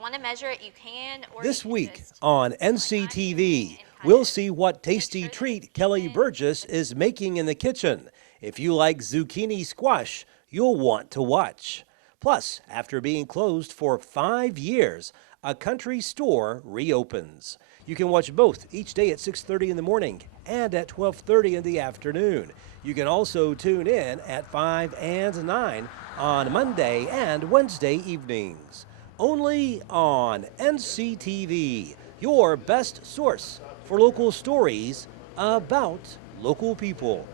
you want to measure it, you can. Or This you can week just on put, like, NCTV, and kind we'll of see what make tasty sure that treat it's Kelly even. Burgess is making in the kitchen. If you like zucchini squash, you'll want to watch. Plus, after being closed for 5 years, a country store reopens. You can watch both each day at 6:30 in the morning and at 12:30 in the afternoon. You can also tune in at 5 and 9 on Monday and Wednesday evenings. Only on NCTV, your best source for local stories about local people.